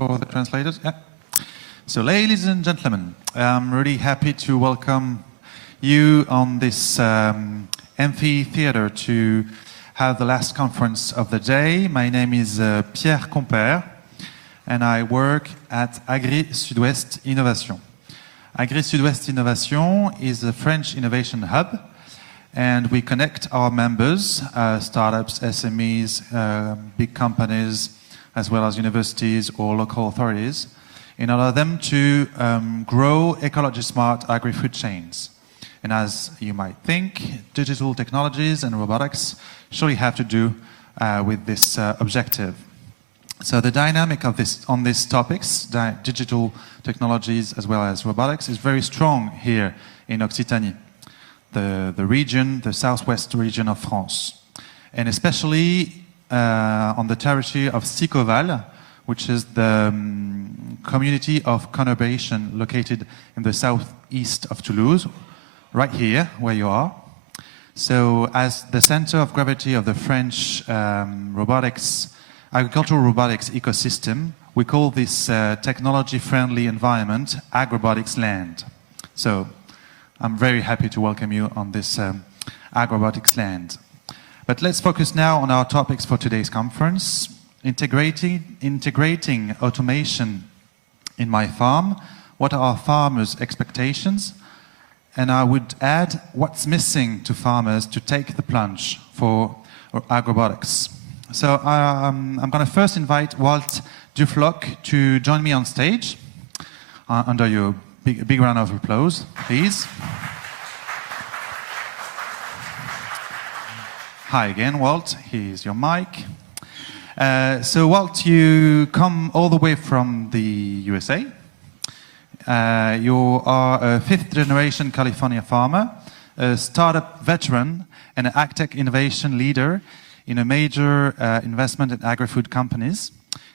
for the translators? Yeah. So, ladies and gentlemen, I'm really happy to welcome you on this amphitheater to have the last conference of the day. My name is Pierre Compère, and I work at Agri-Sud-Ouest Innovation. Agri-Sud-Ouest Innovation is a French innovation hub, and we connect our members, startups, SMEs, big companies, as well as universities or local authorities, in order for them to grow ecology-smart agri-food chains. And as you might think, digital technologies and robotics surely have to do with this objective. So the dynamic of on these topics, digital technologies as well as robotics, is very strong here in Occitanie, the region, the southwest region of France, and especially on the territory of Sicoval, which is the community of conurbation located in the southeast of Toulouse, right here where you are. So as the center of gravity of the French agricultural robotics ecosystem, we call this technology-friendly environment AgRobotics land. So I'm very happy to welcome you on this AgRobotics land. But let's focus now on our topics for today's conference. Integrating automation in my farm. What are farmers' expectations? And I would add, what's missing to farmers to take the plunge for AgRobotics? So I'm going to first invite Walt Duflock to join me on stage. Under your big round of applause, please. Hi again, Walt. Here's your mic. So Walt, you come all the way from the USA. You are a fifth-generation California farmer, a startup veteran, and an agtech innovation leader in a major investment in agri-food companies.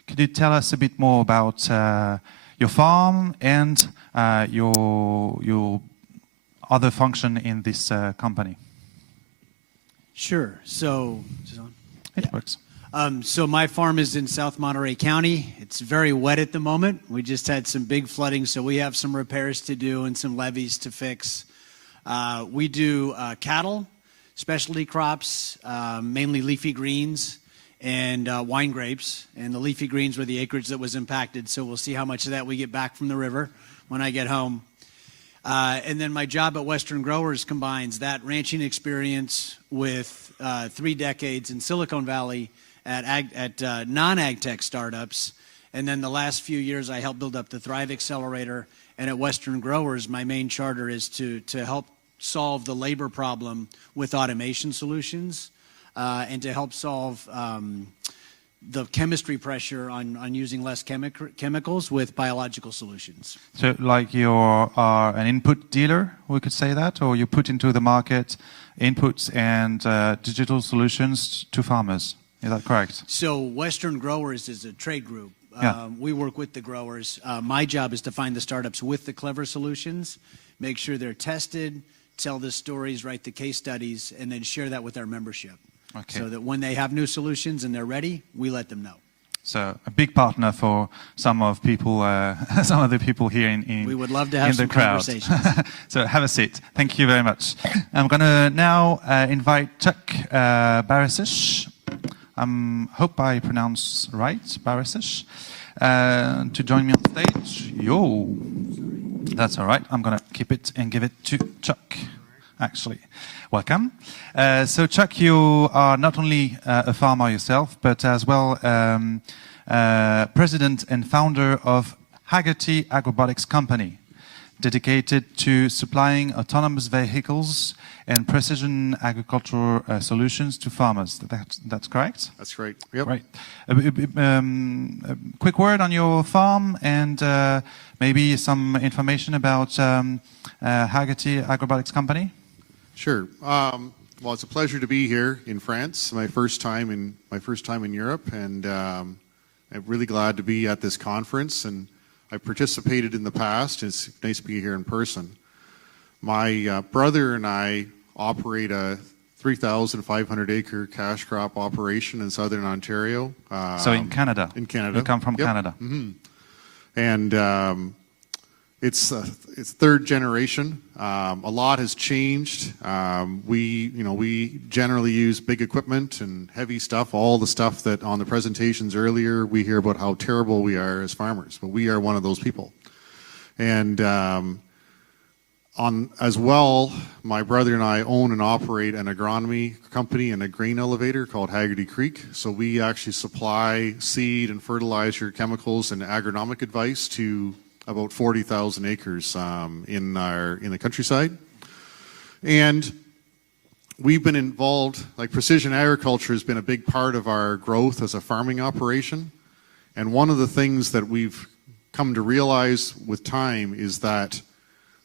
Could you tell us a bit more about your farm and your other function in this company? Sure. So, it works. So my farm is in South Monterey County. It's very wet at the moment. We just had some big flooding, so we have some repairs to do and some levees to fix. We do cattle, specialty crops, mainly leafy greens and wine grapes. And the leafy greens were the acreage that was impacted, so we'll see how much of that we get back from the river when I get home. And then my job at Western Growers combines that ranching experience with 3 decades in Silicon Valley at non-ag tech startups. And then the last few years I helped build up the Thrive Accelerator. And at Western Growers, my main charter is to help solve the labor problem with automation solutions and to help solve the chemistry pressure on using less chemicals with biological solutions. So like you are an input dealer, we could say that, or you put into the market inputs and digital solutions to farmers. Is that correct? So Western Growers is a trade group. Yeah. We work with the growers. My job is to find the startups with the clever solutions, make sure they're tested, tell the stories, write the case studies, and then share that with our membership. Okay. So that when they have new solutions and they're ready, we let them know. So a big partner for some of the people here in we would love to have some conversations. So have a seat. Thank you very much. I'm going to now invite Chuck Baresich. Hope I pronounce right, Baresich, to join me on stage. Yo, that's all right. I'm going to keep it and give it to Chuck. Actually, welcome. So Chuck, you are not only a farmer yourself, but as well president and founder of Haggerty AgRobotics company, dedicated to supplying autonomous vehicles and precision agricultural solutions to farmers. That's correct? That's right. Yep. Right. A quick word on your farm and maybe some information about Haggerty AgRobotics company. Sure. Well, it's a pleasure to be here in France. My first time in Europe, and I'm really glad to be at this conference. And I participated in the past. It's nice to be here in person. My brother and I operate a 3,500 acre cash crop operation in southern Ontario. So in Canada? In Canada. You come from Yep. Canada? Mm-hmm. And it's third generation. A lot has changed. We generally use big equipment and heavy stuff, all the stuff that on the presentations earlier, we hear about how terrible we are as farmers, but we are one of those people. And as well, my brother and I own and operate an agronomy company and a grain elevator called Haggerty Creek. So we actually supply seed and fertilizer, chemicals, and agronomic advice to about 40,000 acres in the countryside. And we've been involved, like precision agriculture has been a big part of our growth as a farming operation. And one of the things that we've come to realize with time is that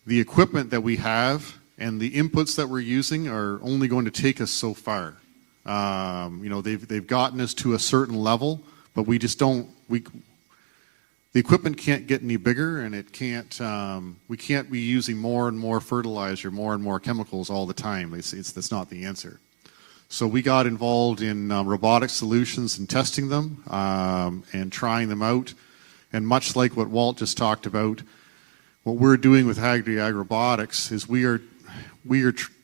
the equipment that we have and the inputs that we're using are only going to take us so far. They've gotten us to a certain level, but we just don't, the equipment can't get any bigger, and it can't. We can't be using more and more fertilizer, more and more chemicals all the time. That's not the answer. So we got involved in robotic solutions and testing them and trying them out. And much like what Walt just talked about, what we're doing with Haggerty AgRobotics is we are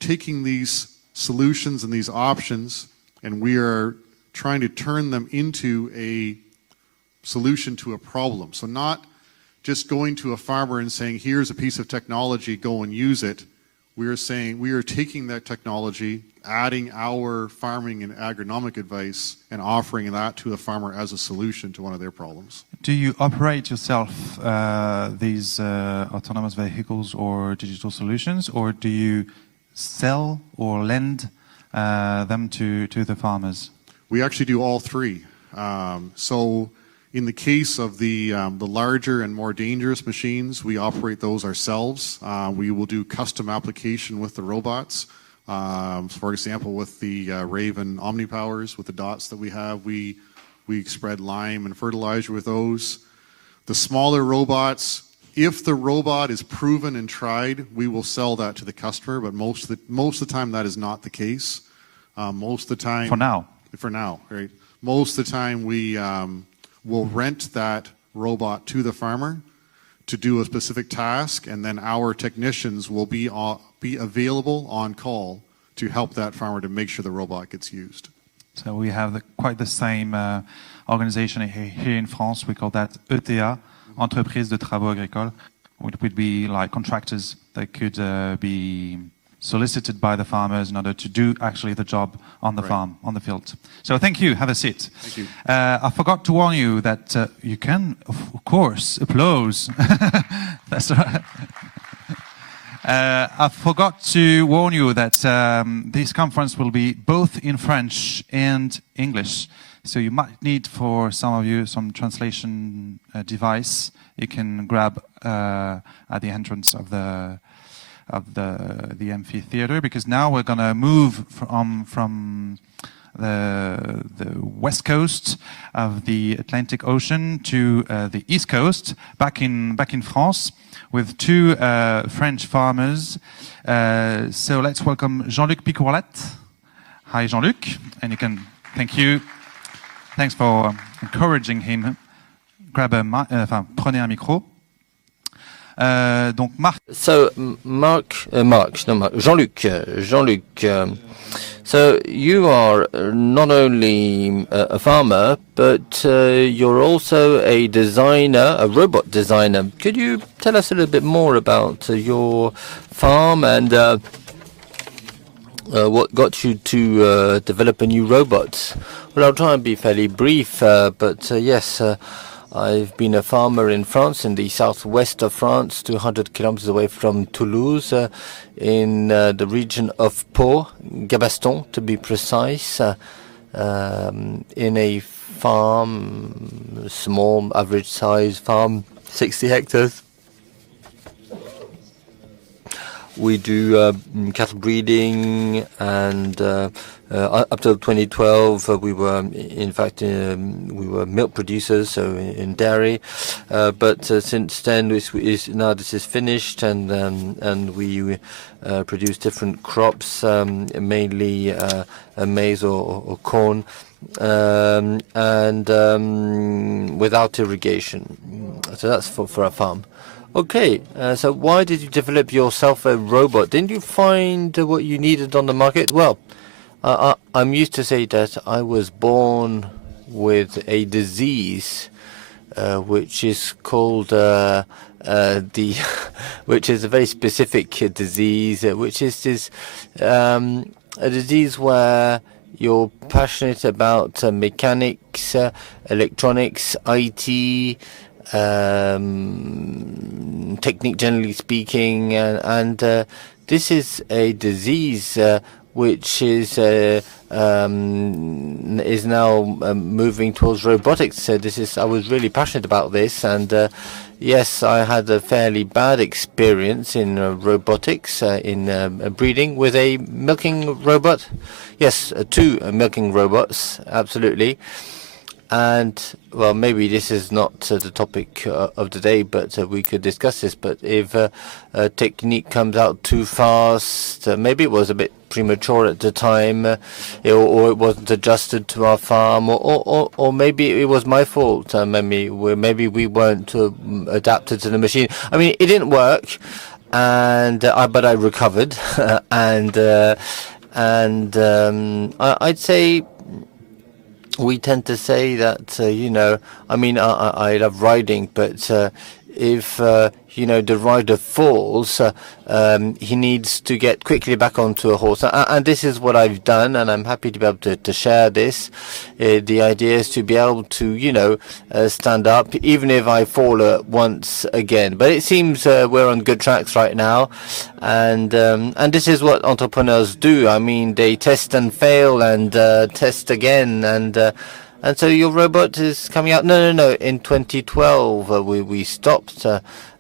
taking these solutions and these options, and we are trying to turn them into a solution to a problem. So not just going to a farmer and saying, here's a piece of technology, go and use it. We are saying we are taking that technology, adding our farming and agronomic advice, and offering that to a farmer as a solution to one of their problems. Do you operate yourself these autonomous vehicles or digital solutions, or do you sell or lend them to the farmers? We actually do all three. So in the case of the larger and more dangerous machines, we operate those ourselves. We will do custom application with the robots. For example, with the Raven Omnipowers, with the dots that we have, we spread lime and fertilizer with those. The smaller robots, if the robot is proven and tried, we will sell that to the customer, but most of the time that is not the case. Most of the time... For now, right? Most of the time we will rent that robot to the farmer to do a specific task, and then our technicians will be available on call to help that farmer to make sure the robot gets used. So we have quite the same organization here in France. We call that ETA, Entreprise de Travaux Agricoles. It would be like contractors that could be solicited by the farmers in order to do actually the job on the farm, on the field. So thank you. Have a seat. Thank you. I forgot to warn you that you can, of course, applause. That's right. I forgot to warn you that this conference will be both in French and English. So you might need, for some of you, some translation device you can grab at the entrance of the amphitheater, because now we're going to move from the west coast of the Atlantic Ocean to the east coast, back in France, with two French farmers. So let's welcome Jean-luc Picourlat. Hi, Jean-luc, and you can thank you. Thanks for encouraging him. Grab prenez un micro. Donc Marc. So Jean-luc. So you are not only a farmer, but you're also a designer, a robot designer. Could you tell us a little bit more about your farm and what got you to develop a new robot? Well, I'll try and be fairly brief, but yes. I've been a farmer in France, in the southwest of France, 200 kilometers away from Toulouse, in the region of Pau, Gabaston to be precise, in a farm, small, average size farm, 60 hectares. We do cattle breeding, and up till 2012 we were, in fact, we were milk producers, so in dairy. But since then, this is finished, and we produce different crops, mainly maize or corn, and without irrigation. So that's for a farm. Okay, so why did you develop yourself a robot? Didn't you find what you needed on the market? Well, I'm used to say that I was born with a disease which is called which is a very specific disease, which is this a disease where you're passionate about mechanics, electronics, IT, technique generally speaking, and this is a disease which is now moving towards robotics. So I was really passionate about this, and yes, I had a fairly bad experience in robotics, in breeding with a milking robot. Yes, 2 milking robots, absolutely. And, well, maybe this is not the topic of the day, but we could discuss this. But if a technique comes out too fast, maybe it was a bit premature at the time, or it wasn't adjusted to our farm, or maybe it was my fault. Maybe we weren't adapted to the machine. I mean, it didn't work, and but I recovered, and I'd say. We tend to say that, I mean, I love riding, but if, the rider falls, he needs to get quickly back onto a horse. And this is what I've done, and I'm happy to be able to share this. The idea is to be able to, stand up, even if I fall once again. But it seems we're on good tracks right now. And this is what entrepreneurs do. I mean, they test and fail and test again. And so your robot is coming out. No. In 2012, we stopped,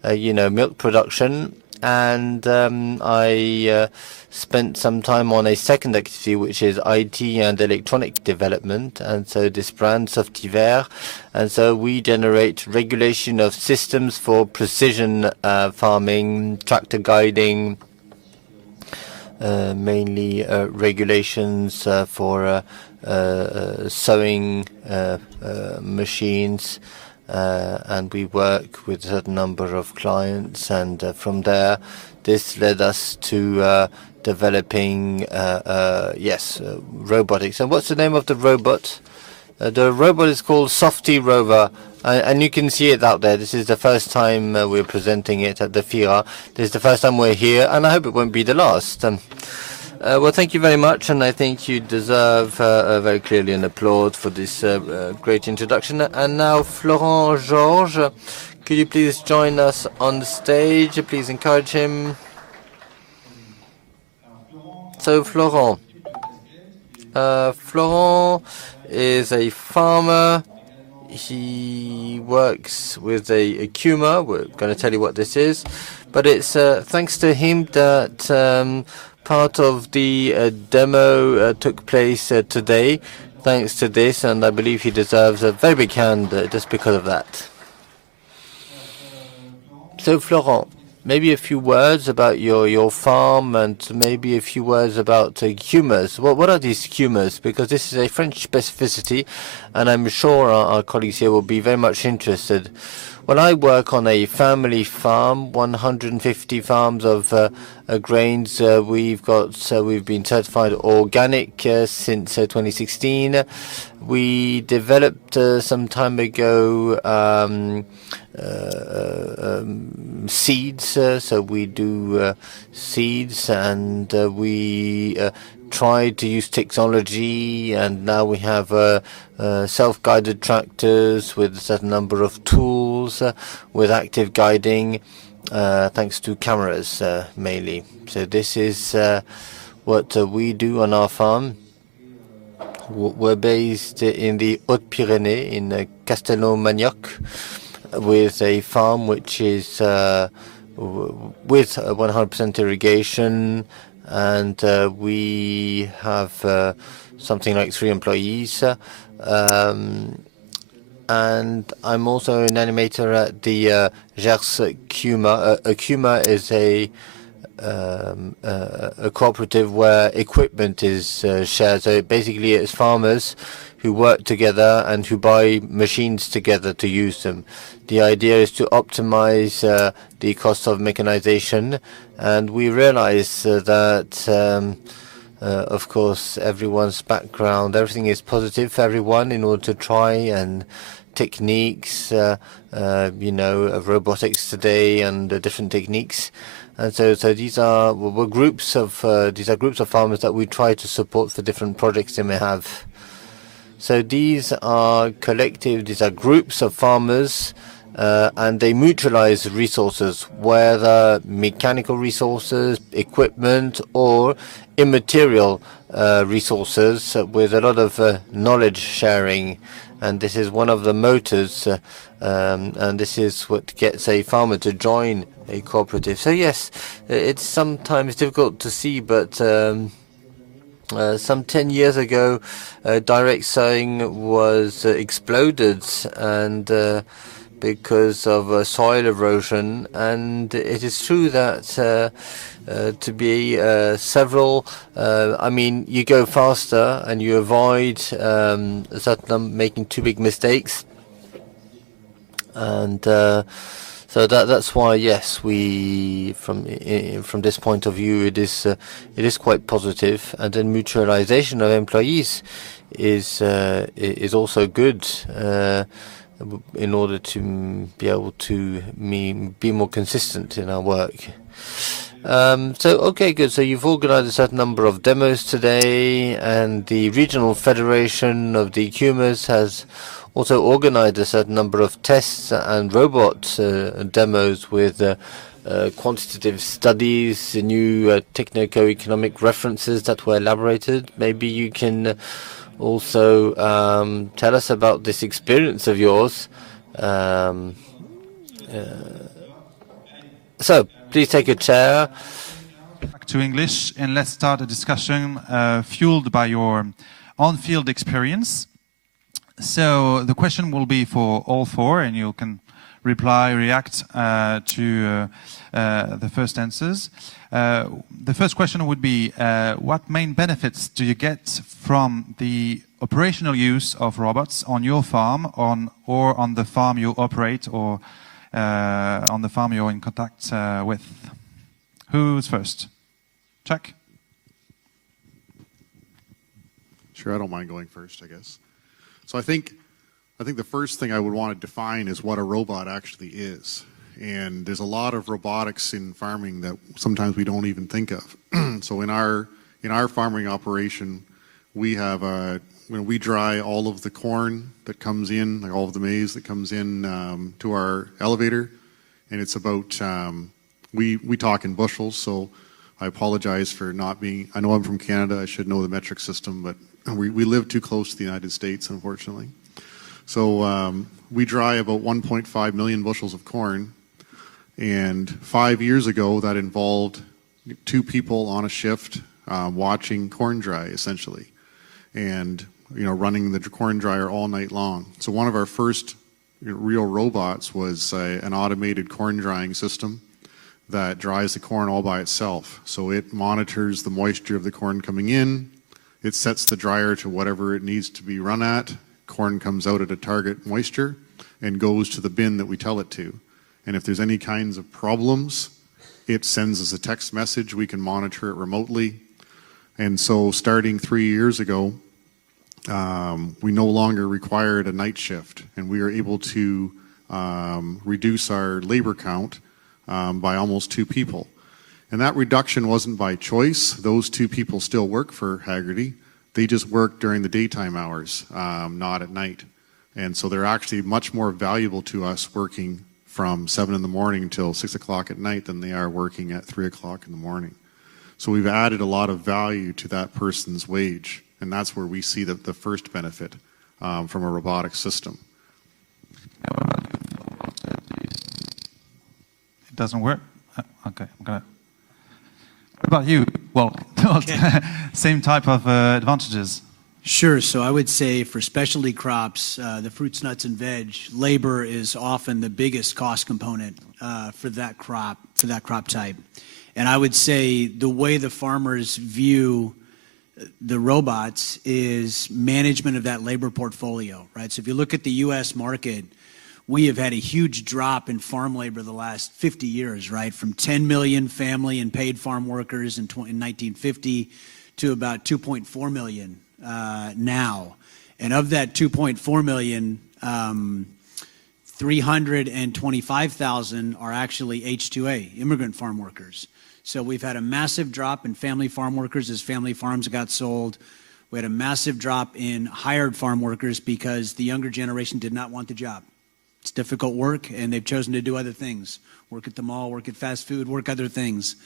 milk production, and I spent some time on a second activity, which is IT and electronic development. And so this brand, SOFTIVERT, and so we generate regulation of systems for precision farming, tractor guiding, mainly regulations for sewing machines, and we work with a certain number of clients, and from there this led us to developing robotics. And what's the name of the robot? The robot is called Softy Rover, and you can see it out there. This is the first time we're presenting it at the FIRA. This is the first time we're here, and I hope it won't be the last. Well, thank you very much, and I think you deserve very clearly an applaud for this great introduction. And now, Florent Georges, could you please join us on the stage? Please encourage him. So, Florent is a farmer. He works with a Cuma. We're going to tell you what this is, but it's thanks to him that part of the demo took place today, thanks to this, and I believe he deserves a very big hand just because of that. So, Florent, maybe a few words about your farm, and maybe a few words about Cumas. What are these Cumas? Because this is a French specificity, and I'm sure our colleagues here will be very much interested. Well, I work on a family farm, 150 farms of grains. We've been certified organic since 2016. We developed some time ago seeds. So we do seeds, and we tried to use technology, and now we have self-guided tractors with a certain number of tools with active guiding, thanks to cameras mainly. So this is what we do on our farm. We're based in the Hautes-Pyrénées in Castelnau-Magnoc, with a farm which is with 100% irrigation, and we have something like 3 employees. And I'm also an animator at the Gers Cuma. A Cuma is a cooperative where equipment is shared. So basically it's farmers who work together and who buy machines together to use them. the idea is to optimize the cost of mechanization, and we realize that of course everyone's background, everything is positive for everyone in order to try and techniques, you know, of robotics today and different techniques. And so these are groups of farmers that we try to support for different projects they may have. So these are these are groups of farmers, and they mutualize resources, whether mechanical resources, equipment, or immaterial resources, with a lot of knowledge sharing. And this is one of the motors, and this is what gets a farmer to join a cooperative. So yes, it's sometimes difficult to see, but some 10 years ago, direct sowing was exploded, and because of soil erosion. And it is true that to be several, I mean, you go faster and you avoid making too big mistakes. And so that's why, yes, we from this point of view, it is quite positive. And then mutualization of employees is also good in order to be able to be more consistent in our work. So okay, good. So you've organized a certain number of demos today, and the regional federation of the Cumas has also organized a certain number of tests and robot demos with quantitative studies, new technico-economic references that were elaborated. Maybe you can also tell us about this experience of yours. So please take a chair. Back to English, and let's start a discussion fueled by your on-field experience. So the question will be for all four, and you can react to the first answers. The first question would be, what main benefits do you get from the operational use of robots on your farm, or on the farm you operate, or on the farm you're in contact with? Who's first? Chuck? Sure, I don't mind going first, I guess. So I think the first thing I would want to define is what a robot actually is. And there's a lot of robotics in farming that sometimes we don't even think of. So in our farming operation, we have when we dry all of the corn that comes in, like all of the maize that comes in to our elevator, and it's about we talk in bushels. So I apologize for not being. I know I'm from Canada. I should know the metric system, but we live too close to the United States, unfortunately. So we dry about 1.5 million bushels of corn, and 5 years ago that involved 2 people on a shift watching corn dry, essentially, and running the corn dryer all night long. So one of our first real robots was an automated corn drying system that dries the corn all by itself. So it monitors the moisture of the corn coming in. It sets the dryer to whatever it needs to be run at. Corn comes out at a target moisture and goes to the bin that we tell it to. And if there's any kinds of problems, it sends us a text message. We can monitor it remotely. And so starting 3 years ago, we no longer required a night shift, and we are able to reduce our labor count by almost 2 people. And that reduction wasn't by choice. Those 2 people still work for Haggerty. They just work during the daytime hours, not at night. And so they're actually much more valuable to us working from 7 in the morning until 6 o'clock at night than they are working at 3 o'clock in the morning. So we've added a lot of value to that person's wage, and that's where we see the first benefit from a robotic system. It doesn't work? Okay, I'm gonna. What about you? Well, okay. Same type of advantages. Sure. So I would say for specialty crops, the fruits, nuts, and veg, labor is often the biggest cost component for that crop type. And I would say the way the farmers view the robots is management of that labor portfolio, right? So if you look at the U.S. market, we have had a huge drop in farm labor the last 50 years, right? From 10 million family and paid farm workers in 1950 to about 2.4 million now. And of that 2.4 million, 325,000 are actually H-2A, immigrant farm workers. So we've had a massive drop in family farm workers as family farms got sold. We had a massive drop in hired farm workers because the younger generation did not want the job. It's difficult work, and they've chosen to do other things. Work at the mall, work at fast food, work other things.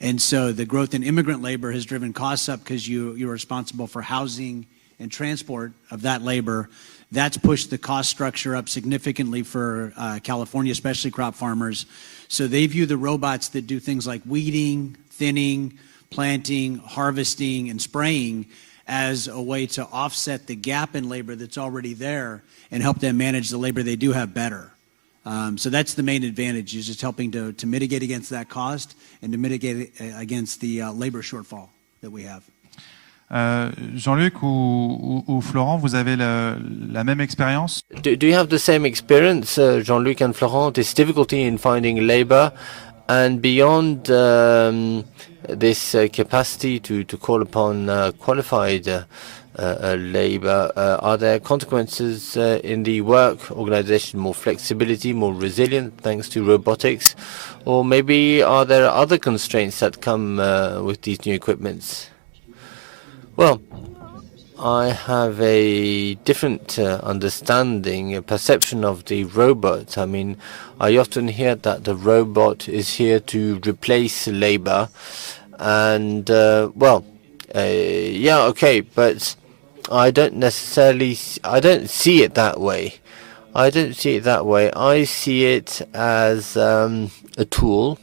And so the growth in immigrant labor has driven costs up because you're responsible for housing and transport of that labor. That's pushed the cost structure up significantly for California, especially crop farmers. So they view the robots that do things like weeding, thinning, planting, harvesting, and spraying as a way to offset the gap in labor that's already there and help them manage the labor they do have better. So that's the main advantage, is just helping to mitigate against that cost and to mitigate against the labor shortfall that we have. Jean-Luc ou Florent, vous avez la même expérience? Do you have the same experience, Jean-Luc and Florent, this difficulty in finding labor? And beyond this capacity to call upon qualified labor, are there consequences in the work organization, more flexibility, more resilient thanks to robotics? Or maybe are there other constraints that come with these new equipments? Well, I have a different understanding, a perception of the robot. I mean, I often hear that the robot is here to replace labor. And, well, yeah, okay, but I don't see it that way. I don't see it that way. I see it as a tool.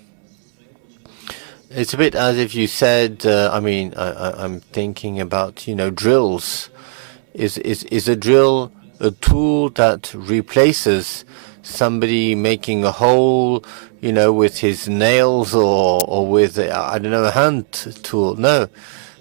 It's a bit as if you said, I mean, I'm thinking about, drills. Is a drill a tool that replaces somebody making a hole, with his nails or with, I don't know, a hand tool? No.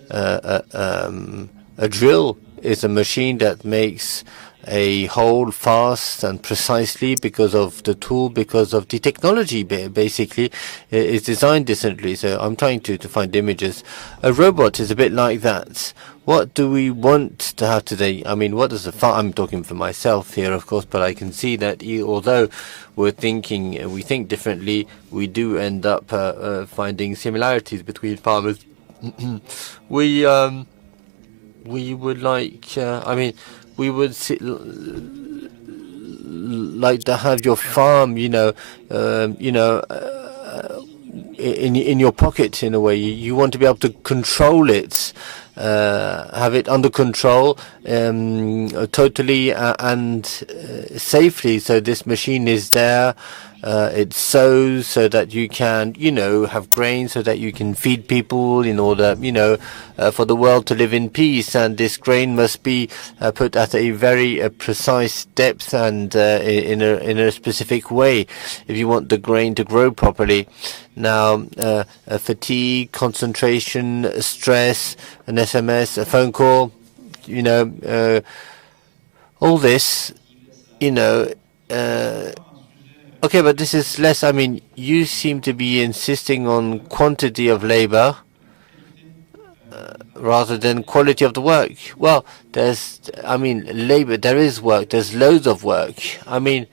A drill is a machine that makes a hole fast and precisely because of the tool, because of the technology, basically. It's designed differently. So I'm trying to find images. A robot is a bit like that. What do we want to have today? I mean, what does I'm talking for myself here, of course, but I can see that although we think differently, we do end up finding similarities between farmers. We would like, we would like to have your farm, in your pocket in a way. You want to be able to control it, have it under control, totally and safely. So this machine is there. It sows so that you can, have grain so that you can feed people in order, for the world to live in peace. And this grain must be put at a very precise depth and in a specific way if you want the grain to grow properly. Now, fatigue, concentration, stress, an SMS, a phone call, all this, okay, but this is less. I mean, you seem to be insisting on quantity of labor rather than quality of the work. Well, labor, there is work. There's loads of work. I mean,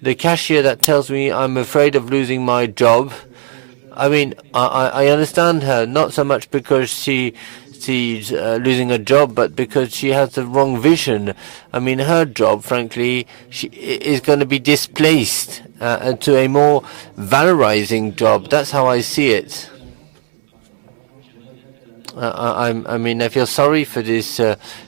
the cashier that tells me I'm afraid of losing my job, I understand her, not so much because she's losing a job, but because she has the wrong vision. I mean, her job, frankly, she is going to be displaced to a more valorizing job. That's how I see it. I feel sorry for this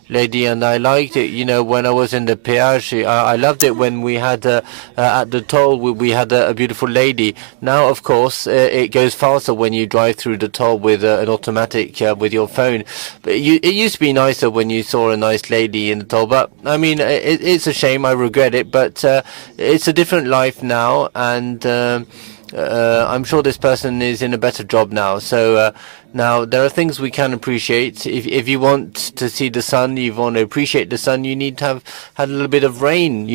lady, and I liked it. When I was in the péage, I loved it when we had at the toll we had a beautiful lady. Now, of course, it goes faster when you drive through the toll with an automatic with your phone. But it used to be nicer when you saw a nice lady in the toll. But it's a shame. I regret it. But it's a different life now, and I'm sure this person is in a better job now. So now there are things we can appreciate. If you want to see the sun, you want to appreciate the sun, you need to have had a little bit of rain.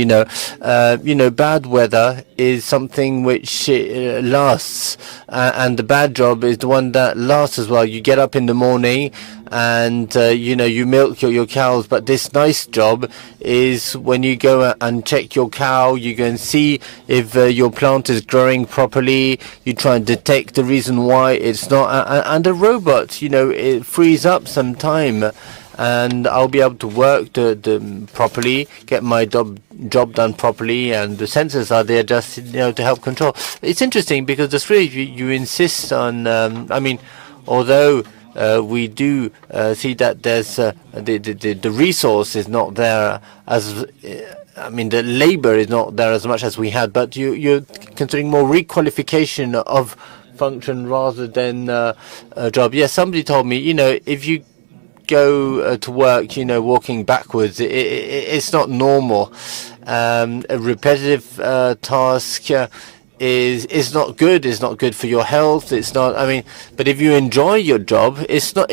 Bad weather is something which lasts, and the bad job is the one that lasts as well. You get up in the morning and you milk your cows, but this nice job is when you go and check your cow, you go and see if your plant is growing properly, you try and detect the reason why it's not, and a robot, it frees up some time, and I'll be able to work properly, get my job done properly, and the sensors are there just to help control. It's interesting because the three of you insist on, although we do see that there's the resource is not there as the labor is not there as much as we had, but you're considering more requalification of function rather than a job. Yes, somebody told me, if you go to work, walking backwards, it's not normal. A repetitive task is not good. It's not good for your health. It's not. But if you enjoy your job, it's not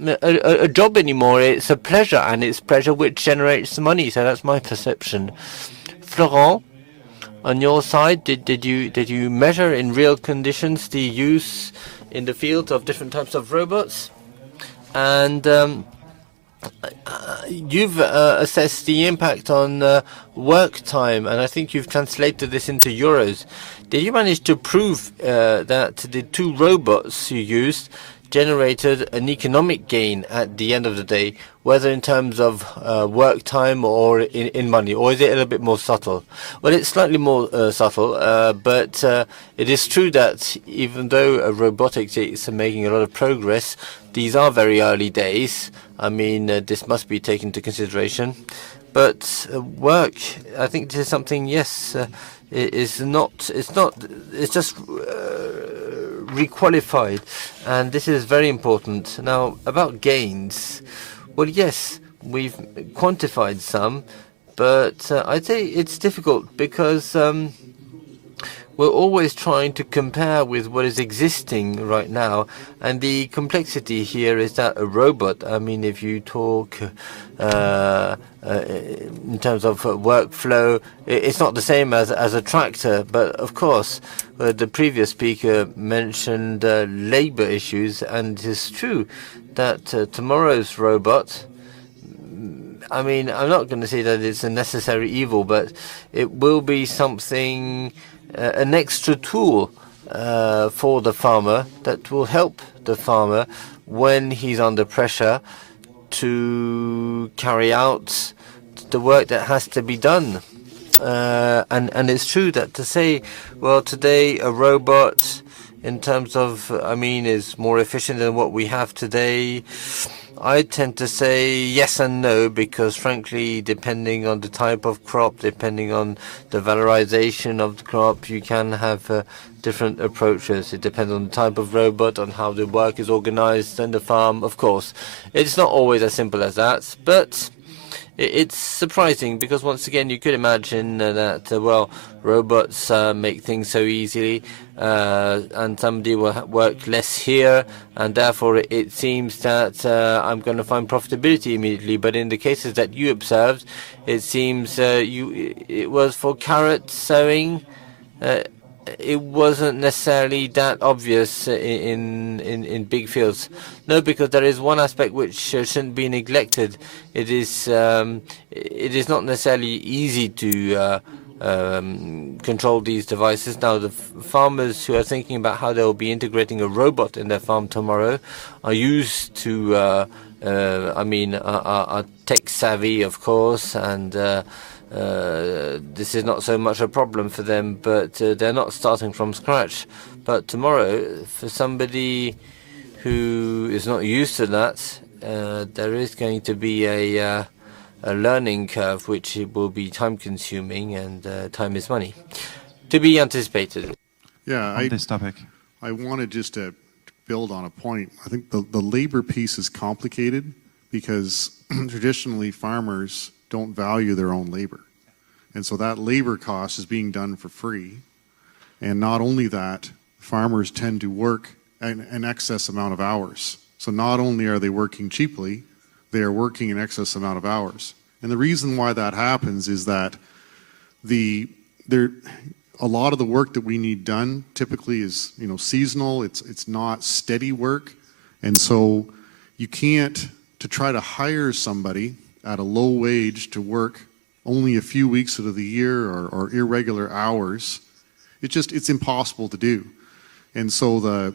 a job anymore. It's a pleasure, and it's pleasure which generates money. So that's my perception. Florent, on your side, did you measure in real conditions the use in the field of different types of robots? And you've assessed the impact on work time, and I think you've translated this into euros. Did you manage to prove that the two robots you used generated an economic gain at the end of the day, whether in terms of work time or in money, or is it a little bit more subtle? Well, it's slightly more subtle, but it is true that even though robotics is making a lot of progress, these are very early days. This must be taken into consideration. But work, I think this is something, yes, it's just requalified, and this is very important. Now, about gains, well, yes, we've quantified some, but I'd say it's difficult because we're always trying to compare with what is existing right now, and the complexity here is that a robot, if you talk in terms of workflow, it's not the same as a tractor, but of course, the previous speaker mentioned labor issues, and it is true that tomorrow's robot, I'm not going to say that it's a necessary evil, but it will be something, an extra tool for the farmer that will help the farmer when he's under pressure to carry out the work that has to be done. And it's true that to say, well, today a robot in terms of, is more efficient than what we have today, I tend to say yes and no, because frankly, depending on the type of crop, depending on the valorization of the crop, you can have different approaches. It depends on the type of robot, on how the work is organized in the farm, of course. It's not always as simple as that, but it's surprising because, once again, you could imagine that, robots make things so easily, and somebody will work less here, and therefore it seems that I'm going to find profitability immediately. But in the cases that you observed, it seems it was for carrot sowing. It wasn't necessarily that obvious in big fields. No, because there is one aspect which shouldn't be neglected. It is not necessarily easy to control these devices. Now, the farmers who are thinking about how they will be integrating a robot in their farm tomorrow are used to, are tech savvy, of course, and this is not so much a problem for them, but they're not starting from scratch. But tomorrow, for somebody who is not used to that, there is going to be a learning curve, which will be time-consuming, and time is money. To be anticipated. Yeah, on this topic. I wanted just to build on a point. I think the labor piece is complicated because traditionally farmers don't value their own labor. And so that labor cost is being done for free. And not only that, farmers tend to work an excess amount of hours. So not only are they working cheaply, they are working an excess amount of hours. And the reason why that happens is that a lot of the work that we need done typically is seasonal. It's not steady work, and so you can't, to try to hire somebody at a low wage to work only a few weeks out of the year or irregular hours. It's impossible to do. And so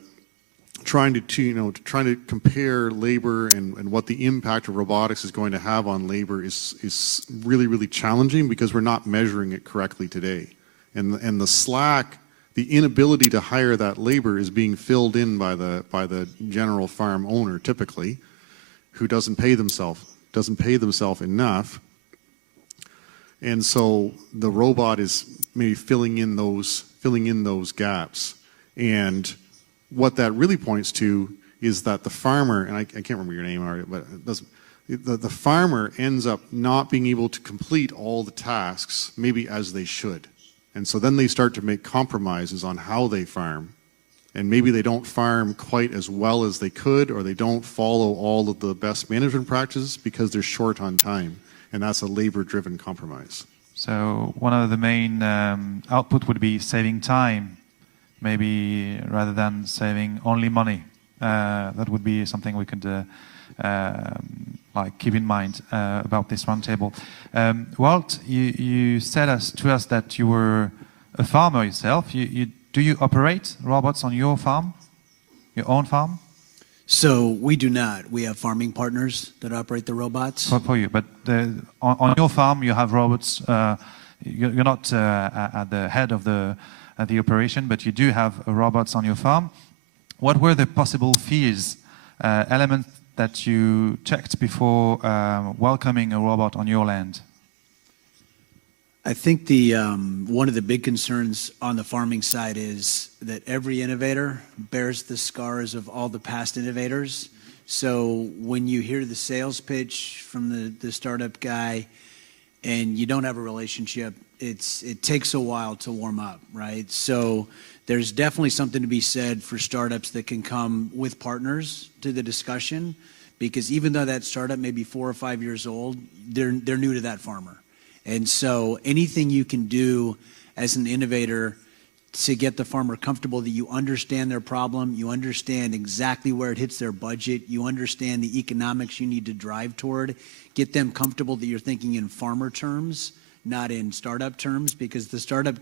trying to compare labor and what the impact of robotics is going to have on labor is really, really challenging because we're not measuring it correctly today. And the slack, the inability to hire that labor is being filled in by the general farm owner typically, who doesn't pay themselves enough. And so the robot is maybe filling in those gaps. And what that really points to is that the farmer, and I can't remember your name already, but it doesn't. The farmer ends up not being able to complete all the tasks maybe as they should. And so then they start to make compromises on how they farm. And maybe they don't farm quite as well as they could, or they don't follow all of the best management practices because they're short on time. And that's a labor-driven compromise. So one of the main output would be saving time, maybe rather than saving only money. That would be something we could keep in mind about this roundtable. Walt, you said to us that you were a farmer yourself. Do you operate robots on your farm, your own farm? So we do not. We have farming partners that operate the robots. For you, but on your farm you have robots. You're not at the head of the operation, but you do have robots on your farm. What were the possible fears, elements that you checked before welcoming a robot on your land? I think one of the big concerns on the farming side is that every innovator bears the scars of all the past innovators. So when you hear the sales pitch from the startup guy and you don't have a relationship, it takes a while to warm up, right? So there's definitely something to be said for startups that can come with partners to the discussion, because even though that startup may be 4 or 5 years old, they're new to that farmer. And so anything you can do as an innovator to get the farmer comfortable that you understand their problem, you understand exactly where it hits their budget, you understand the economics you need to drive toward, get them comfortable that you're thinking in farmer terms, not in startup terms, because the startup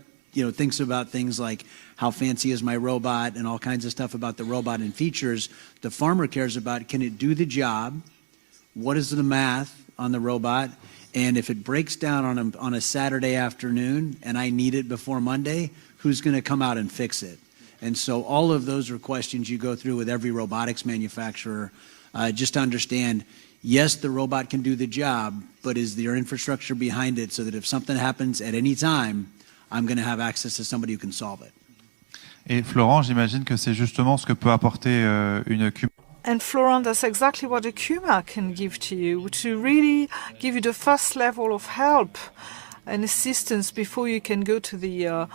thinks about things like how fancy is my robot and all kinds of stuff about the robot and features. The farmer cares about, can it do the job? What is the math on the robot? And if it breaks down on a Saturday afternoon and I need it before Monday, who's going to come out and fix it? And so all of those are questions you go through with every robotics manufacturer, just to understand, yes, the robot can do the job, but is there infrastructure behind it so that if something happens at any time, I'm going to have access to somebody who can solve it? Et Florent, j'imagine que c'est justement ce que peut apporter une Cuma. And Florent, that's exactly what a Cuma can give to you, to really give you the first level of help and assistance before you can go to the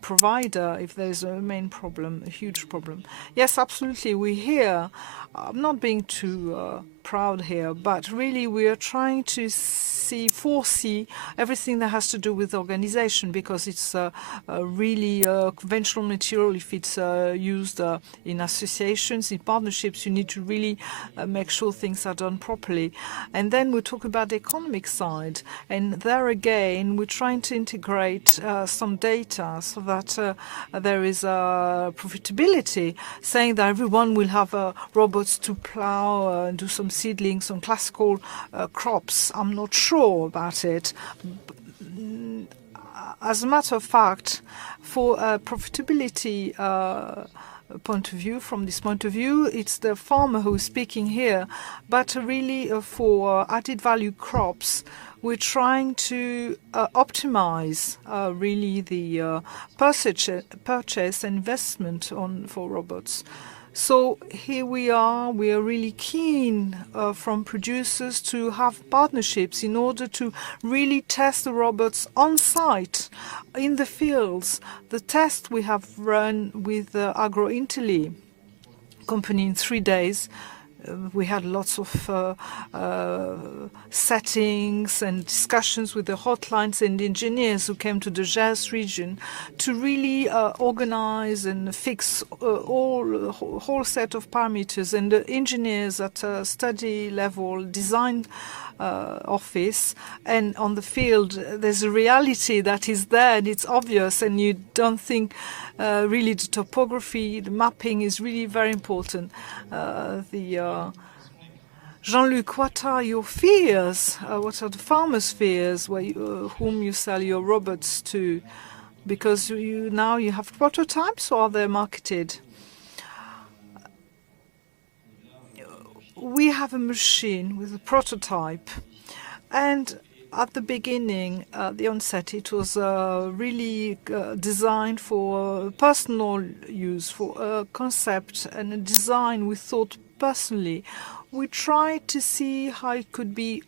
provider if there's a main problem, a huge problem. Yes, absolutely. We're here. I'm not being too proud here, but really we are trying to foresee everything that has to do with organization, because it's really conventional material. If it's used in associations, in partnerships, you need to really make sure things are done properly. And then we talk about the economic side, and there again we're trying to integrate some data so that there is profitability, saying that everyone will have robots to plow and do some seedlings, some classical crops. I'm not sure about it. As a matter of fact, for a profitability point of view, from this point of view, it's the farmer who is speaking here, but really for added value crops, we're trying to optimize really the purchase and investment for robots. So here we are really keen from producers to have partnerships in order to really test the robots on site, in the fields. The test we have run with Agroéquipement company in 3 days we had lots of settings and discussions with the hotlines and engineers who came to the Gers region to really organize and fix whole set of parameters. And the engineers at study level, design office, and on the field, there's a reality that is there and it's obvious, and you don't think really the topography, the mapping is really very important. Jean-Luc, what are your fears? What are the farmers' fears whom you sell your robots to? Because now you have prototypes, or are they marketed? We have a machine with a prototype, and at the beginning, at the onset, it was really designed for personal use, for a concept and a design we thought personally. We tried to see how it could be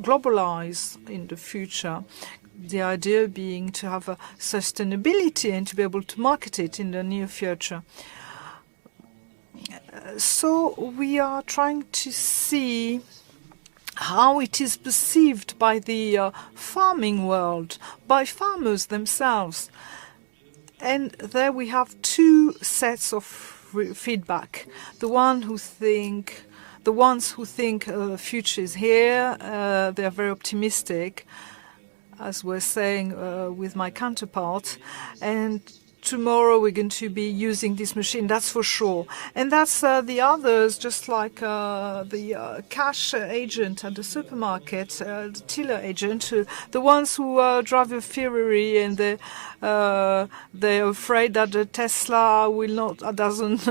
globalized in the future. The idea being to have a sustainability and to be able to market it in the near future. So we are trying to see how it is perceived by the farming world, by farmers themselves. And there we have two sets of feedback. The ones who think the future is here, they are very optimistic, as we're saying with my counterpart. And tomorrow we're going to be using this machine, that's for sure. And that's the others, just like the cash agent at the supermarket, the tiller agent, the ones who drive a Ferrari and they're afraid that the Tesla doesn't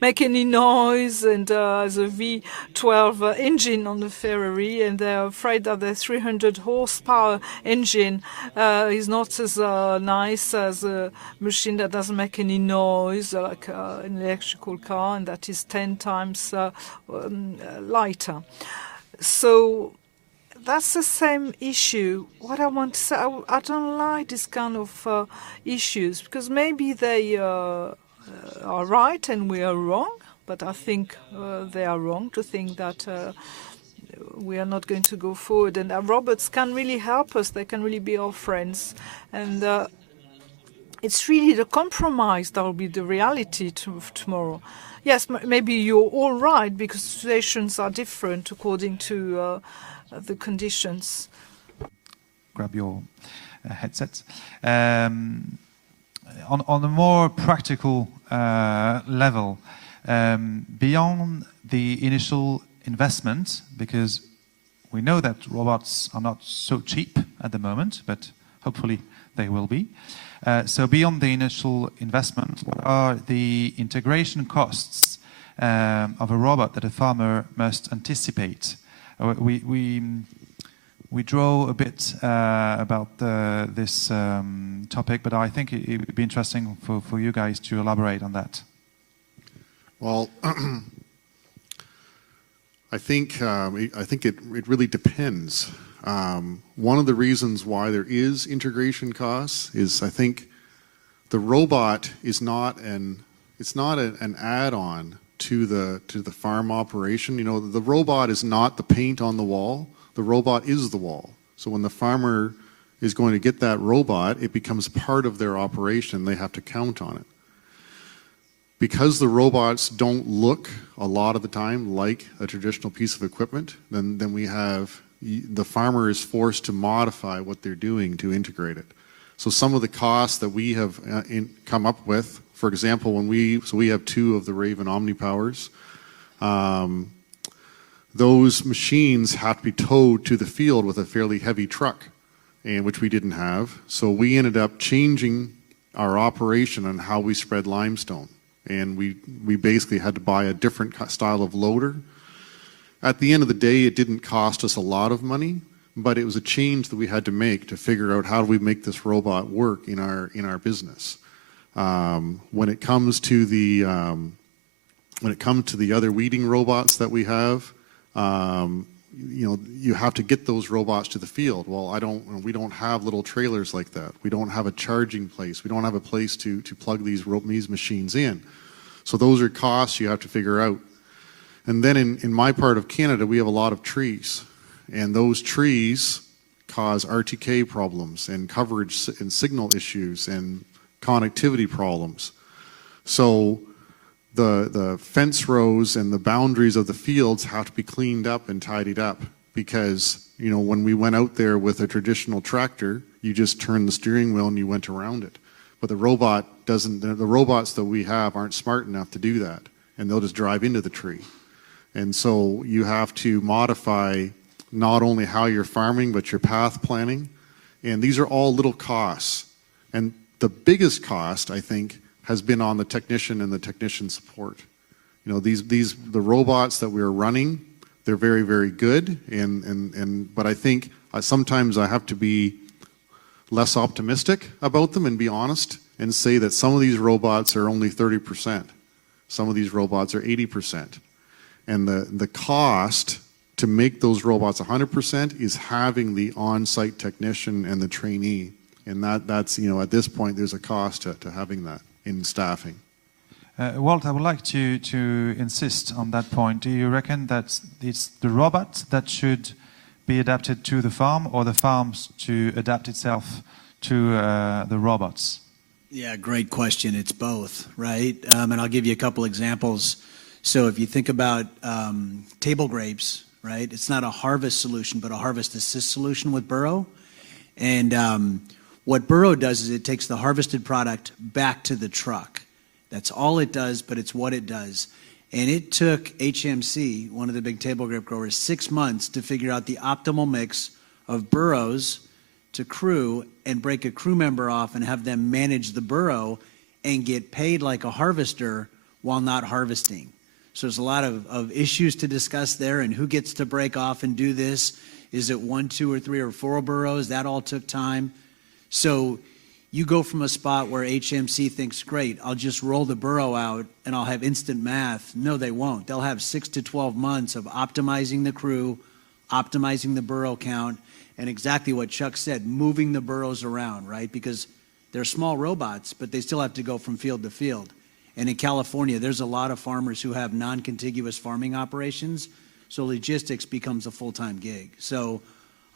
make any noise, and has a V12 engine on the Ferrari, and they're afraid that the 300 horsepower engine is not as nice as a machine that doesn't make any noise, like an electrical car, and that is 10 times lighter. So that's the same issue. What I want to say, I don't like this kind of issues, because maybe they are right and we are wrong, but I think they are wrong to think that we are not going to go forward. And our robots can really help us. They can really be our friends. And it's really the compromise that will be the reality of tomorrow. Yes, maybe you're all right, because situations are different according to the conditions. Grab your headsets. On a more practical level, beyond the initial investment, because we know that robots are not so cheap at the moment, but hopefully they will be. So beyond the initial investment, what are the integration costs of a robot that a farmer must anticipate? We draw a bit about this topic, but I think it would be interesting for you guys to elaborate on that. Well, I think it really depends. One of the reasons why there is integration costs is, I think, the robot is not an add-on to the farm operation. You know, the robot is not the paint on the wall. The robot is the wall. So when the farmer is going to get that robot, it becomes part of their operation. They have to count on it. Because the robots don't look a lot of the time like a traditional piece of equipment, then we have the farmer is forced to modify what they're doing to integrate it. So some of the costs that we have come up with, for example, we have 2 of the Raven OmniPowers. Those machines have to be towed to the field with a fairly heavy truck, and which we didn't have. So we ended up changing our operation on how we spread limestone, and we basically had to buy a different style of loader. At the end of the day, it didn't cost us a lot of money, but it was a change that we had to make to figure out how do we make this robot work in our business. When it comes to the other weeding robots that we have, you have to get those robots to the field. Well, we don't have little trailers like that. We don't have a charging place. We don't have a place to plug these machines in. So those are costs you have to figure out. And then in my part of Canada, we have a lot of trees. And those trees cause RTK problems and coverage and signal issues and connectivity problems. So the fence rows and the boundaries of the fields have to be cleaned up and tidied up because, you know, when we went out there with a traditional tractor, you just turned the steering wheel and you went around it. But the robots that we have aren't smart enough to do that, and they'll just drive into the tree. And so you have to modify not only how you're farming, but your path planning. And these are all little costs. And the biggest cost, I think, has been on the technician and the technician support. You know, the robots that we're running, they're very, very good. But I think sometimes I have to be less optimistic about them and be honest and say that some of these robots are only 30%. Some of these robots are 80%. And the cost to make those robots 100% is having the on-site technician and the trainee. And that's, you know, at this point, there's a cost to having that in staffing. Walt, I would like to insist on that point. Do you reckon that it's the robot that should be adapted to the farm, or the farms to adapt itself to the robots? Yeah, great question. It's both, right? And I'll give you a couple examples. So if you think about table grapes, right? It's not a harvest solution, but a harvest assist solution with Burrow. And what Burrow does is it takes the harvested product back to the truck. That's all it does, but it's what it does. And it took HMC, one of the big table grape growers, 6 months to figure out the optimal mix of burrows to crew and break a crew member off and have them manage the burrow and get paid like a harvester while not harvesting. So there's a lot of issues to discuss there, and who gets to break off and do this. Is it 1, 2, or 3, or 4 burrows? That all took time. So you go from a spot where HMC thinks, great, I'll just roll the burrow out and I'll have instant math. No, they won't. They'll have 6 to 12 months of optimizing the crew, optimizing the burrow count, and exactly what Chuck said, moving the burrows around, right? Because they're small robots, but they still have to go from field to field. And in California, there's a lot of farmers who have non-contiguous farming operations, so logistics becomes a full-time gig. So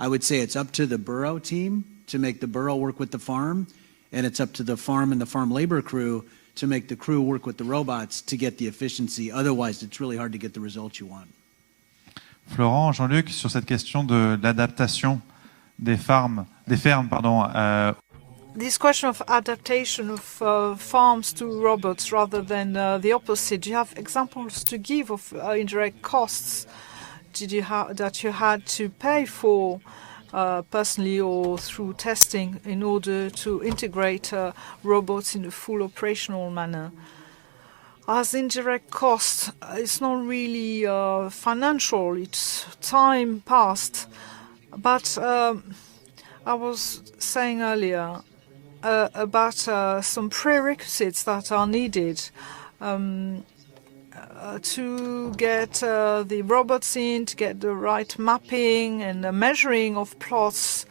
I would say it's up to the burrow team to make the burrow work with the farm, and it's up to the farm and the farm labor crew to make the crew work with the robots to get the efficiency. Otherwise, it's really hard to get the results you want. Florent, Jean-Luc, sur cette question de l'adaptation des fermes, This question of adaptation of farms to robots rather than the opposite. Do you have examples to give of indirect costs that you had to pay for personally or through testing in order to integrate robots in a full operational manner? As indirect costs, it's not really financial, it's time passed. But I was saying earlier about some prerequisites that are needed to get the robots in, to get the right mapping and the measuring of plots.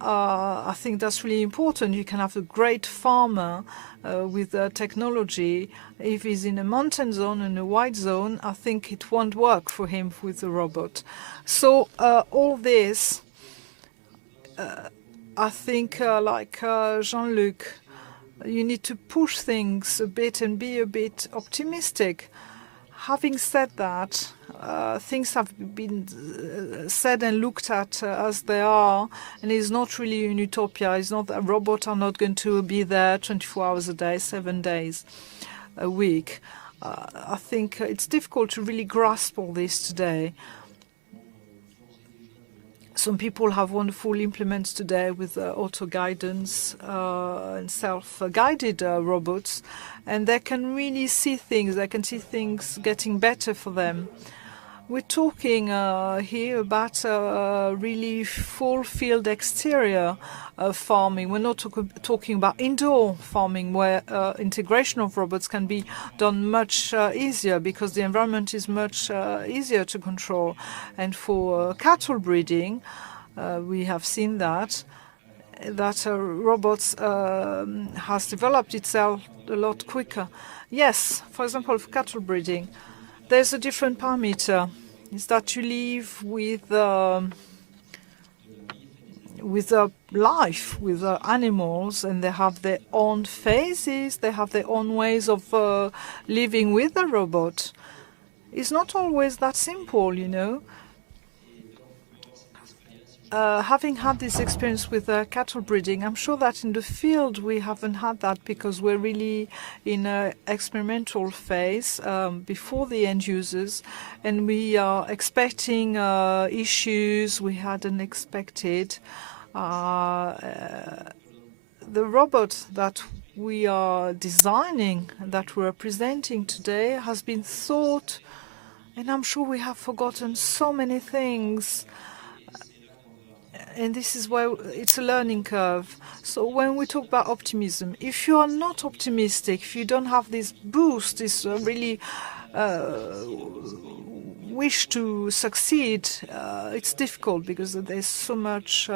I think that's really important. You can have a great farmer with technology. If he's in a mountain zone and a white zone, I think it won't work for him with the robot. So all this, I think, like Jean-Luc, you need to push things a bit and be a bit optimistic. Having said that, things have been said and looked at as they are, and it's not really an utopia. It's not that robots are not going to be there 24 hours a day, 7 days a week. I think it's difficult to really grasp all this today. Some people have wonderful implements today with auto guidance and self-guided robots, and they can really see things. They can see things getting better for them. We're talking here about really full field exterior farming. We're not talking about indoor farming where integration of robots can be done much easier because the environment is much easier to control. And for cattle breeding, we have seen that robots has developed itself a lot quicker. Yes, for example, for cattle breeding, there's a different parameter. Is that you live with life, with animals, and they have their own phases, they have their own ways of living with the robot. It's not always that simple, you know. Having had this experience with cattle breeding, I'm sure that in the field we haven't had that because we're really in an experimental phase before the end users, and we are expecting issues we hadn't expected. The robot that we are designing, that we're presenting today, has been thought, and I'm sure we have forgotten so many things. And this is why it's a learning curve. So when we talk about optimism, if you are not optimistic, if you don't have this boost, this really wish to succeed, it's difficult because there's so much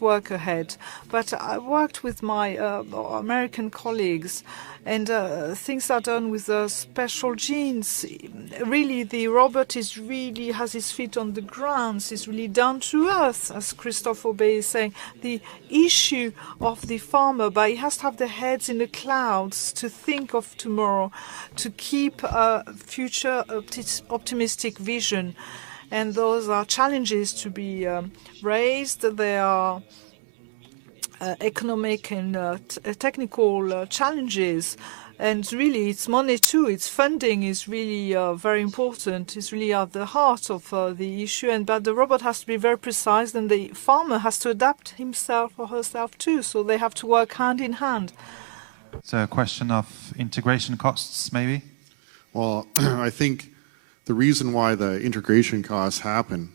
work ahead. But I worked with my American colleagues, and things are done with special genes. Really, the robot is really has his feet on the ground. It's really down to earth, as Christophe Aubé is saying. The issue of the farmer, but he has to have the heads in the clouds to think of tomorrow, to keep a future optimistic vision. And those are challenges to be raised. They are economic and technical challenges. And really, it's money too. Its funding is really very important. It's really at the heart of the issue. But the robot has to be very precise, and the farmer has to adapt himself or herself too. So they have to work hand in hand. It's a question of integration costs, maybe? Well, I think the reason why the integration costs happen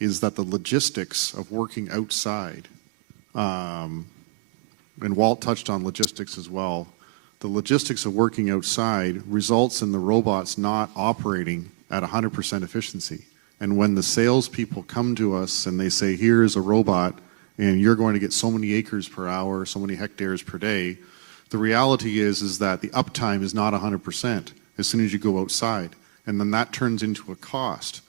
is that the logistics of working outside, and Walt touched on logistics as well, the logistics of working outside results in the robots not operating at 100% efficiency. And when the salespeople come to us and they say, here's a robot and you're going to get so many acres per hour, so many hectares per day, the reality is that the uptime is not 100% as soon as you go outside. And then that turns into a cost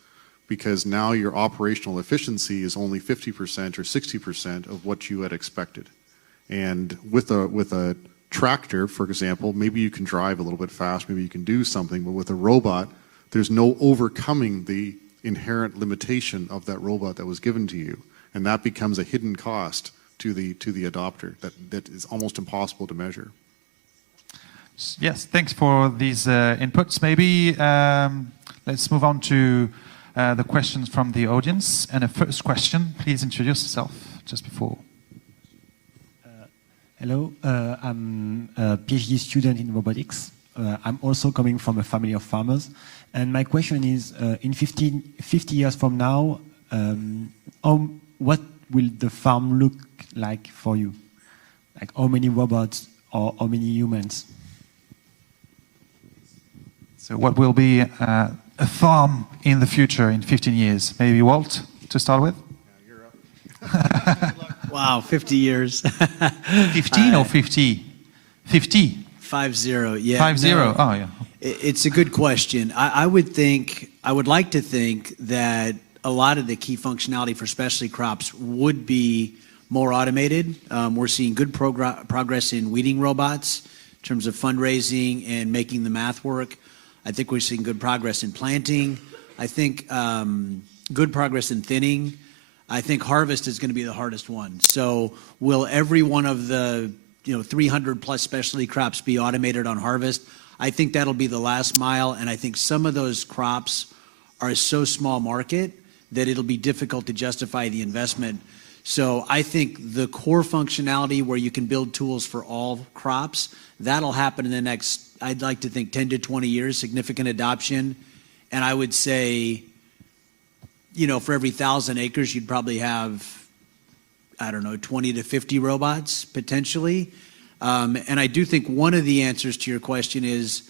because now your operational efficiency is only 50% or 60% of what you had expected. And with a tractor, for example, maybe you can drive a little bit fast, maybe you can do something, but with a robot, there's no overcoming the inherent limitation of that robot that was given to you. And that becomes a hidden cost to the adopter that is almost impossible to measure. Yes, thanks for these inputs. Maybe let's move on to the questions from the audience. And the first question, please introduce yourself just before. Hello, I'm a PhD student in robotics. I'm also coming from a family of farmers. And my question is, in 50 years from now, what will the farm look like for you? Like how many robots or how many humans? So what will be a farm in the future in 15 years? Maybe Walt, to start with? Yeah, you're up. Wow, 50 years. 15 or 50? 50. 50, yeah. 50, no, oh yeah. It's a good question. I would like to think that a lot of the key functionality for specialty crops would be more automated. We're seeing good progress in weeding robots in terms of fundraising and making the math work. I think we're seeing good progress in planting. I think good progress in thinning. I think harvest is going to be the hardest one. So will every one of the 300 plus specialty crops be automated on harvest? I think that'll be the last mile, and I think some of those crops are so small market that it'll be difficult to justify the investment. So I think the core functionality where you can build tools for all crops, that'll happen in the next, I'd like to think 10 to 20 years, significant adoption. And I would say, for every 1,000 acres, you'd probably have, 20 to 50 robots potentially. And I do think one of the answers to your question is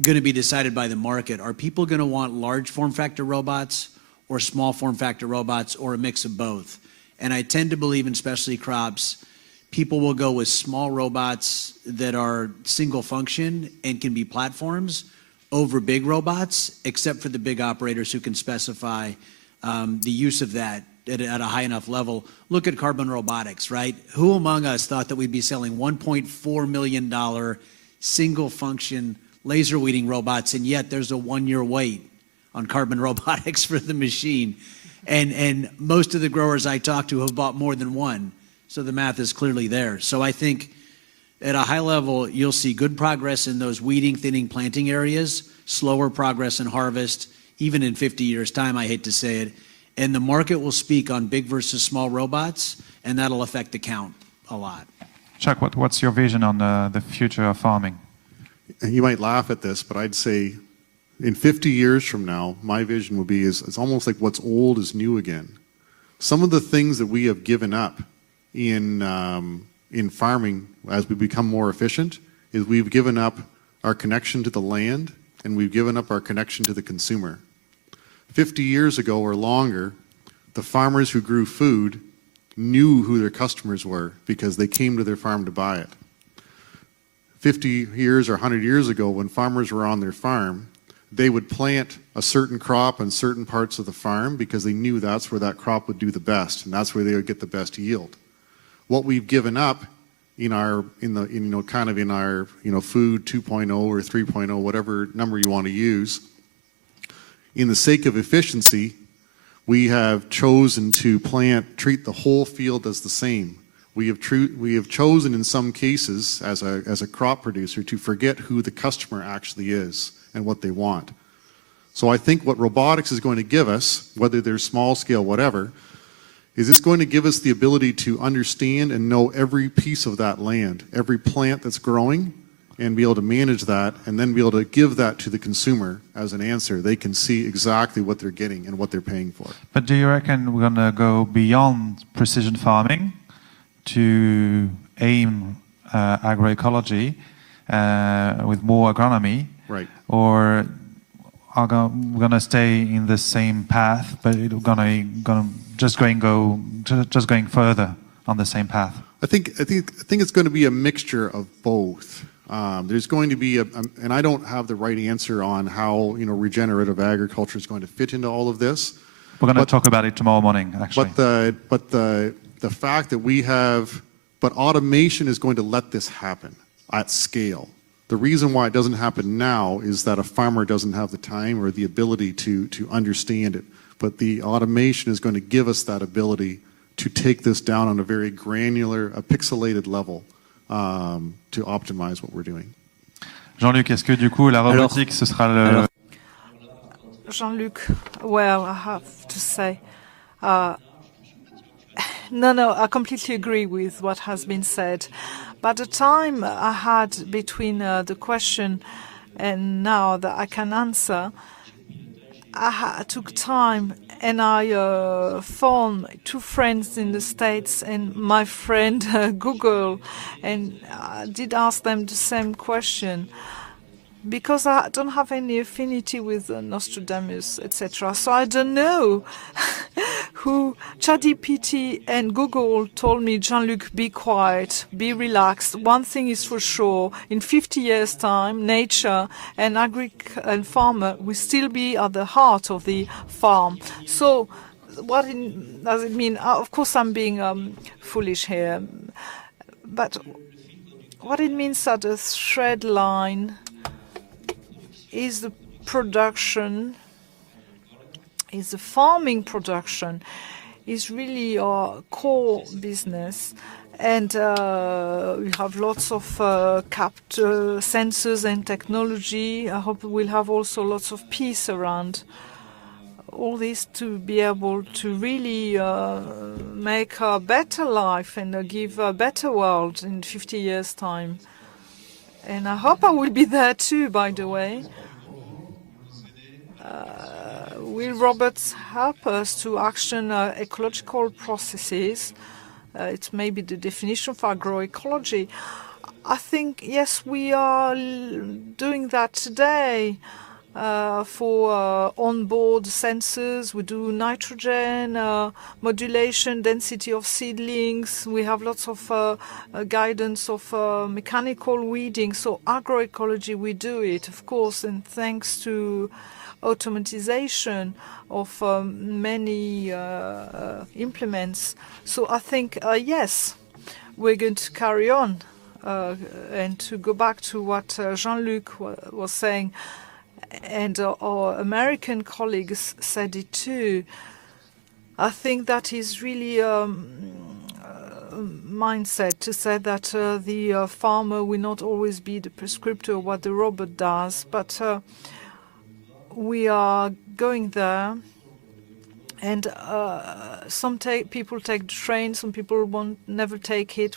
going to be decided by the market. Are people going to want large form factor robots or small form factor robots or a mix of both? And I tend to believe in specialty crops, people will go with small robots that are single function and can be platforms, over big robots, except for the big operators who can specify the use of that at a high enough level. Look at carbon robotics, right? Who among us thought that we'd be selling $1.4 million single function laser weeding robots, and yet there's a 1-year wait on carbon robotics for the machine. And most of the growers I talk to have bought more than one. So the math is clearly there. So I think at a high level, you'll see good progress in those weeding, thinning, planting areas, slower progress in harvest, even in 50 years' time, I hate to say it. And the market will speak on big versus small robots, and that'll affect the count a lot. Chuck, what's your vision on the future of farming? You might laugh at this, but I'd say in 50 years from now, my vision would be it's almost like what's old is new again. Some of the things that we have given up in farming as we become more efficient is we've given up our connection to the land and we've given up our connection to the consumer. 50 years ago or longer, the farmers who grew food knew who their customers were because they came to their farm to buy it. 50 years or 100 years ago, when farmers were on their farm, they would plant a certain crop on certain parts of the farm because they knew that's where that crop would do the best and that's where they would get the best yield. What we've given up in our food 2.0 or 3.0, whatever number you want to use, in the sake of efficiency, we have chosen to treat the whole field as the same. We have chosen in some cases as a crop producer to forget who the customer actually is and what they want. So I think what robotics is going to give us, whether they're small scale, whatever, is it's going to give us the ability to understand and know every piece of that land, every plant that's growing, and be able to manage that and then be able to give that to the consumer as an answer. They can see exactly what they're getting and what they're paying for. But do you reckon we're going to go beyond precision farming to aim agroecology with more agronomy? Right. Or we're going to stay in the same path, but it's just going further on the same path? I think it's going to be a mixture of both. There's going to be and I don't have the right answer on how regenerative agriculture is going to fit into all of this. We're going to talk about it tomorrow morning, actually. But the fact that automation is going to let this happen at scale. The reason why it doesn't happen now is that a farmer doesn't have the time or the ability to understand it. But the automation is going to give us that ability to take this down on a very granular, a pixelated level to optimize what we're doing. Jean-Luc, est-ce que du coup la robotique ce sera le... Jean-Luc, well, I have to say, no, I completely agree with what has been said. But the time I had between the question and now that I can answer, I took time and I phoned 2 friends in the States and my friend Google, and I did ask them the same question. Because I don't have any affinity with Nostradamus, etc. So I don't know who ChatGPT and Google told me, Jean-Luc, be quiet, be relaxed. One thing is for sure, in 50 years' time, nature and and farmer will still be at the heart of the farm. So what does it mean? Of course, I'm being foolish here. But what it means that the thread line is the production, is the farming production, is really our core business. And we have lots of sensors and technology. I hope we'll have also lots of peace around all this to be able to really make a better life and give a better world in 50 years' time. And I hope I will be there too, by the way. Will robots help us to action ecological processes? It may be the definition of agroecology. I think, yes, we are doing that today. for onboard sensors. We do nitrogen modulation, density of seedlings. We have lots of guidance of mechanical weeding. So agroecology, we do it, of course, and thanks to automatization of many implements. So I think, yes, we're going to carry on. And to go back to what Jean-Luc was saying, and our American colleagues said it too, I think that is really mindset to say that the farmer will not always be the prescriptor of what the robot does, but we are going there. And some people take the train, some people will never take it,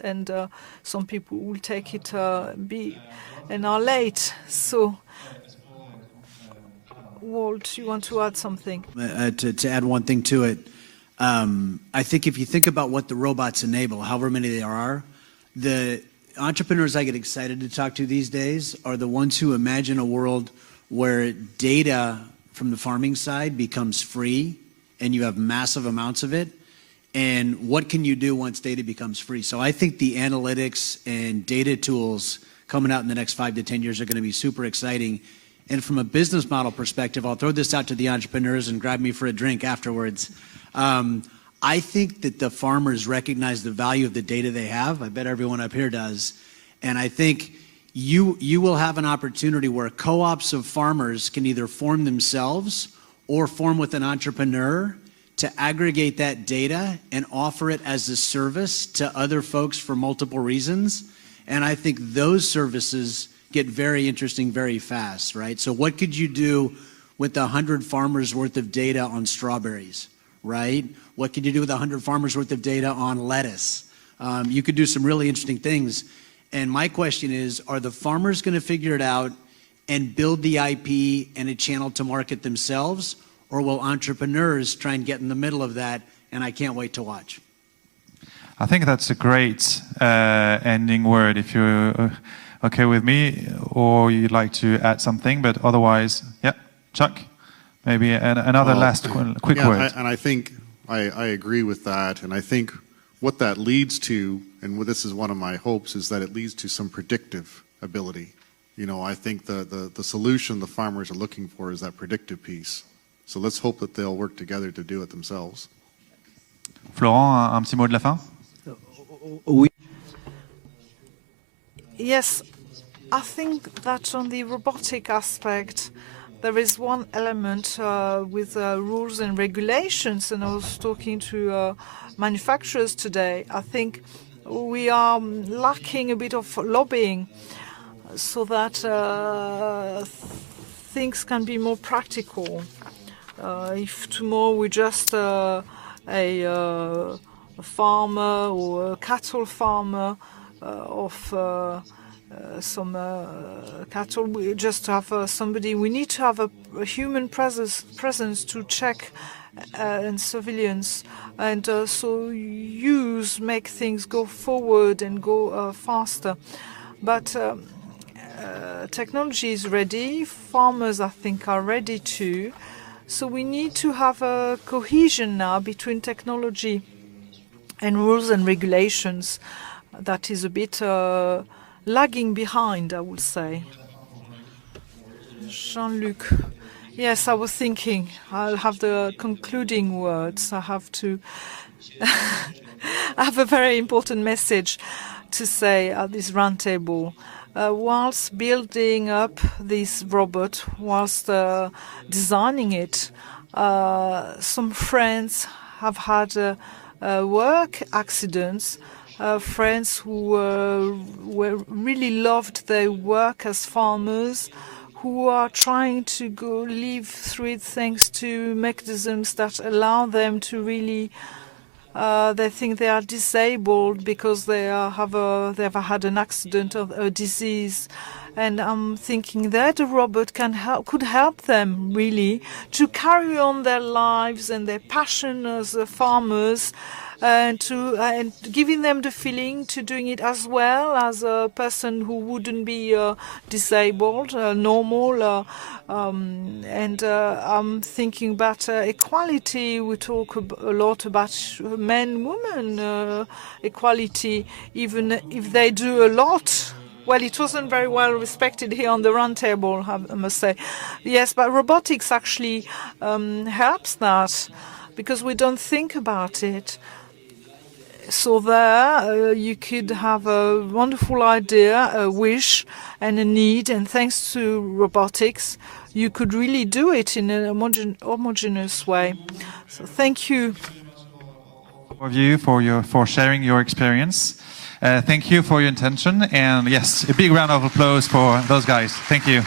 and some people will take it and are late. So, Walt, you want to add something? To add one thing to it, I think if you think about what the robots enable, however many there are, the entrepreneurs I get excited to talk to these days are the ones who imagine a world where data from the farming side becomes free and you have massive amounts of it. And what can you do once data becomes free? So I think the analytics and data tools coming out in the next 5 to 10 years are going to be super exciting. And from a business model perspective, I'll throw this out to the entrepreneurs and grab me for a drink afterwards. I think that the farmers recognize the value of the data they have. I bet everyone up here does. And I think you will have an opportunity where co-ops of farmers can either form themselves or form with an entrepreneur to aggregate that data and offer it as a service to other folks for multiple reasons. And I think those services get very interesting very fast, right? So what could you do with 100 farmers worth of data on strawberries, right? What could you do with 100 farmers worth of data on lettuce? You could do some really interesting things. And my question is, are the farmers going to figure it out and build the IP and a channel to market themselves, or will entrepreneurs try and get in the middle of that? And I can't wait to watch. I think that's a great ending word if you're okay with me, or you'd like to add something, but otherwise, yeah, Chuck, maybe another last quick word. And I think I agree with that, and I think what that leads to, and this is one of my hopes, is that it leads to some predictive ability. You know, I think the solution the farmers are looking for is that predictive piece. So let's hope that they'll work together to do it themselves. Florent, un petit mot de la fin? Oui. Yes, I think that on the robotic aspect, there is one element with rules and regulations, and I was talking to manufacturers today. I think we are lacking a bit of lobbying so that things can be more practical. If tomorrow we're just a farmer or a cattle farmer of some cattle, we just have somebody, we need to have a human presence to check and surveillance, and so make things go forward and go faster. But technology is ready, farmers I think are ready too, so we need to have a cohesion now between technology and rules and regulations that is a bit lagging behind, I would say. Jean-Luc. Yes, I was thinking I'll have the concluding words. I have to I have a very important message to say at this roundtable. Whilst building up this robot, whilst designing it, some friends have had work accidents, friends who really loved their work as farmers, who are trying to go live through it thanks to mechanisms that allow them to really, they think they are disabled because they have had an accident or a disease. And I'm thinking that a robot could help them really to carry on their lives and their passion as farmers and giving them the feeling to doing it as well as a person who wouldn't be disabled, normal. And I'm thinking about equality. We talk a lot about men-women equality, even if they do a lot. Well, it wasn't very well respected here on the round table, I must say. Yes, but robotics actually helps that because we don't think about it. So there, you could have a wonderful idea, a wish and a need, and thanks to robotics, you could really do it in a homogeneous way. So thank you. Of you for sharing your experience. Thank you for your attention, and yes, a big round of applause for those guys. Thank you.